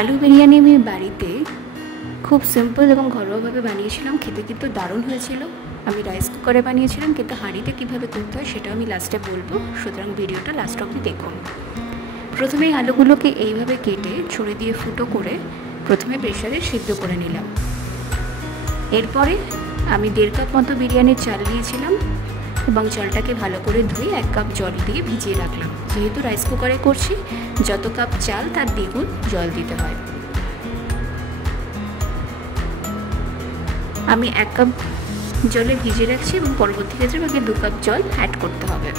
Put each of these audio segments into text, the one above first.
আলু বিরিয়ানি আমি বাড়িতে খুব সিম্পল এবং ঘরোয়াভাবে বানিয়েছিলাম, খেতে কিন্তু দারুণ হয়েছিল। আমি রাইস কুকারে বানিয়েছিলাম, কিন্তু হাঁড়িতে কীভাবে করতে হয় সেটাও আমি লাস্টে বলবো, সুতরাং ভিডিওটা লাস্ট অবধি দেখুন। প্রথমেই আলুগুলোকে এইভাবে কেটে ছুরি দিয়ে ফুটো করে প্রথমে প্রেসারে সিদ্ধ করে নিলাম। এরপরে আমি 1.5 কাপ মতো বিরিয়ানির চাল দিয়েছিলাম এবং চালটাকে ভালো করে ধুয়ে 1 কাপ জল দিয়ে ভিজিয়ে রাখলাম। যেহেতু রাইস কুকারে করছি, যত কাপ চাল তার দ্বিগুণ জল দিতে হয়। আমি 1 কাপ জলে ভিজিয়ে রাখছি এবং পরবর্তী ক্ষেত্রে আমাকে 2 কাপ জল অ্যাড করতে হবে।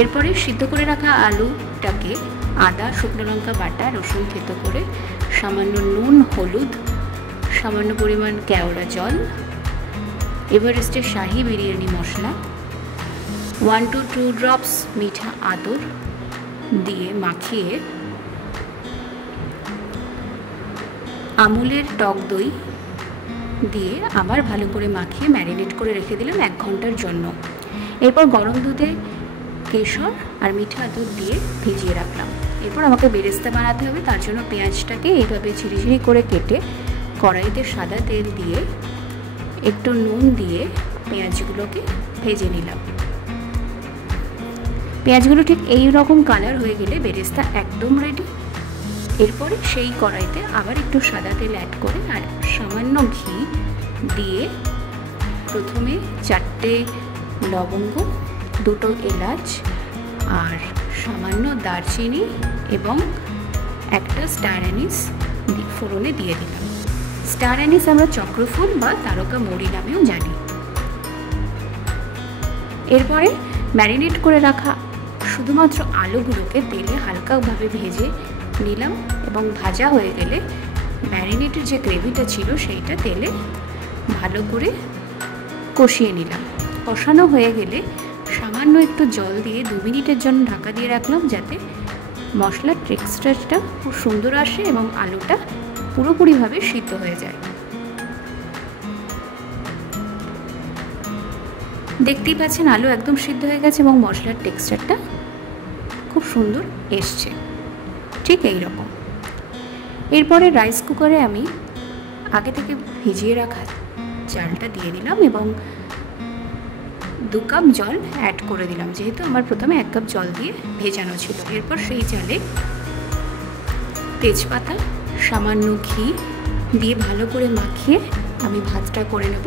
এরপরে সিদ্ধ করে রাখা আলুটাকে আদা, শুকনো লঙ্কা বাটা, রসুন থেতো করে, সামান্য নুন, হলুদ, সামান্য পরিমাণ কেওড়া জল, এভারেস্টের শাহি বিরিয়ানি মশলা, 1 to 2 ড্রপস মিঠা আদর দিয়ে মাখিয়ে আমুলের টক দই দিয়ে আবার ভালো করে মাখিয়ে ম্যারিনেট করে রেখে দিলাম 1 ঘন্টার জন্য। এরপর গরম দুধে কেশর আর মিঠা আদর দিয়ে ভিজিয়ে রাখলাম। এরপর আমাকে বেরেস্তা বানাতে হবে। তার জন্য পেঁয়াজটাকে এইভাবে ঝিরিঝিরি করে কেটে কড়াইতে সাদা তেল দিয়ে একটু নুন দিয়ে পেঁয়াজগুলোকে ভেজে নিলাম। পেঁয়াজগুলো ঠিক এই রকম কালার হয়ে গেলে বেরেস্তা একদম রেডি। এরপরে সেই কড়াইতে আবার একটু সাদা তেল অ্যাড করে আর সামান্য ঘি দিয়ে প্রথমে 4টে লবঙ্গ, 2টো এলাচ আর সামান্য দারচিনি এবং একটা স্টার অ্যানিস ফোড়নে দিয়ে দিলাম। স্টার অ্যানিস আমরা চক্রফুল বা তারকা মৌরি নামেও জানি। এরপরে ম্যারিনেট করে রাখা শুধুমাত্র আলুগুলোকে তেলে হালকাভাবে ভেজে নিলাম এবং ভাজা হয়ে গেলে ম্যারিনেটের যে গ্রেভিটা ছিল সেইটা তেলে ভালো করে কষিয়ে নিলাম। কষানো হয়ে গেলে সামান্য একটু জল দিয়ে 2 মিনিটের জন্য ঢাকা দিয়ে রাখলাম, যাতে মশলার টেক্সচারটা খুব সুন্দর আসে এবং আলুটা পুরোপুরিভাবে সিদ্ধ হয়ে যায়। দেখতেই পাচ্ছেন আলু একদম সিদ্ধ হয়ে গেছে এবং মশলার টেক্সচারটা খুব সুন্দর এসছে, ঠিক এই রকম। এরপরে রাইস কুকারে আমি আগে থেকে ভিজিয়ে রাখা চালটা দিয়ে দিলাম এবং 2 কাপ জল অ্যাড করে দিলাম, যেহেতু আমার প্রথমে 1 কাপ জল দিয়ে ভেজানো ছিল। এরপর সেই চালে তেজপাতা, সামান্য ঘি দিয়ে ভালো করে মাখিয়ে আমি ভাতটা করে নেব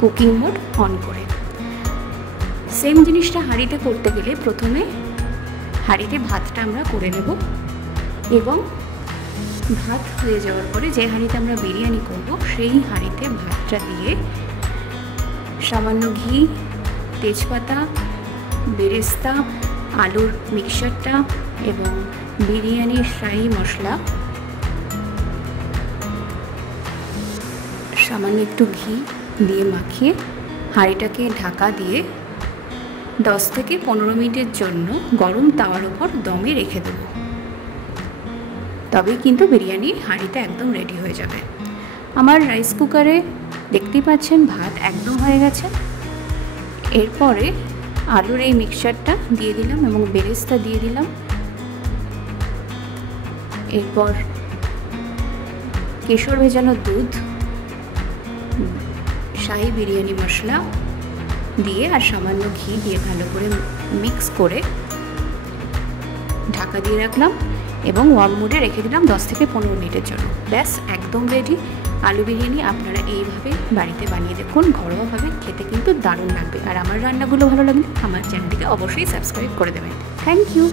কুকিং মোড অন করে। সেম জিনিসটা হাঁড়িতে করতে গেলে প্রথমে হাঁড়িতে ভাতটা আমরা করে নেব এবং ভাত হয়ে যাওয়ার পরে যে হাঁড়িতে আমরা বিরিয়ানি করব সেই হাঁড়িতে ভাতটা দিয়ে সামান্য ঘি, তেজপাতা, বেরেস্তা, আলুর মিক্সচারটা এবং বিরিয়ানির শাহি মশলা, সামান্য একটু ঘি দিয়ে মাখিয়ে হাঁড়িটাকে ঢাকা দিয়ে 10 থেকে 15 মিনিটের জন্য গরম তাওয়ার উপর দমে রেখে দেব। তবেই কিন্তু বিরিয়ানি হাঁড়িতে একদম রেডি হয়ে যাবে। আমার রাইস কুকারে দেখতেই পাচ্ছেন ভাত একদম হয়ে গেছে। এরপরে আলুর এই মিক্সচারটা দিয়ে দিলাম এবং বেরেস্তা দিয়ে দিলাম। এরপর কেশর ভেজানো দুধ, শাহি বিরিয়ানি মশলা দিয়ে আর সামান্য ঘি দিয়ে ভালো করে মিক্স করে ঢাকা দিয়ে রাখলাম এবং ওয়ার্ম মোডে রেখে দিলাম 10 থেকে 15 মিনিটের জন্য। ব্যাস একদম রেডি আলু বিরিয়ানি। আপনারা এইভাবে বাড়িতে বানিয়ে দেখুন, ঘরোয়াভাবে খেতে কিন্তু দারুণ লাগবে। আর আমার রান্নাগুলো ভালো লাগলে আমার চ্যানেলটিকে অবশ্যই সাবস্ক্রাইব করে দেবেন। Thank you.